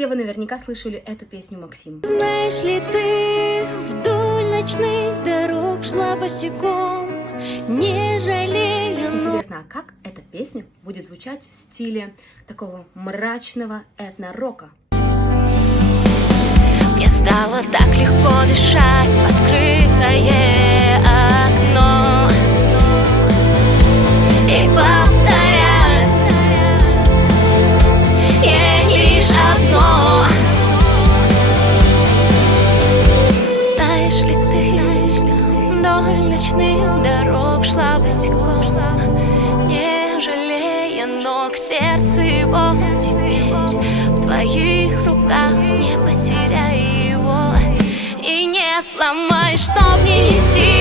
Все вы наверняка слышали эту песню Максима. Знаешь ли ты, вдоль ночных дорог шла босиком, не жалея ног. Интересно, а как эта песня будет звучать в стиле такого мрачного этно-рока? Мне стало так легко дышать в открытое окно и повторять ей лишь одно. Знаешь ли ты, вдоль ночных дорог шла босиком, не жалея ног, сердце его теперь в твоих руках, не потеряй его и не сломай, чтоб не нести.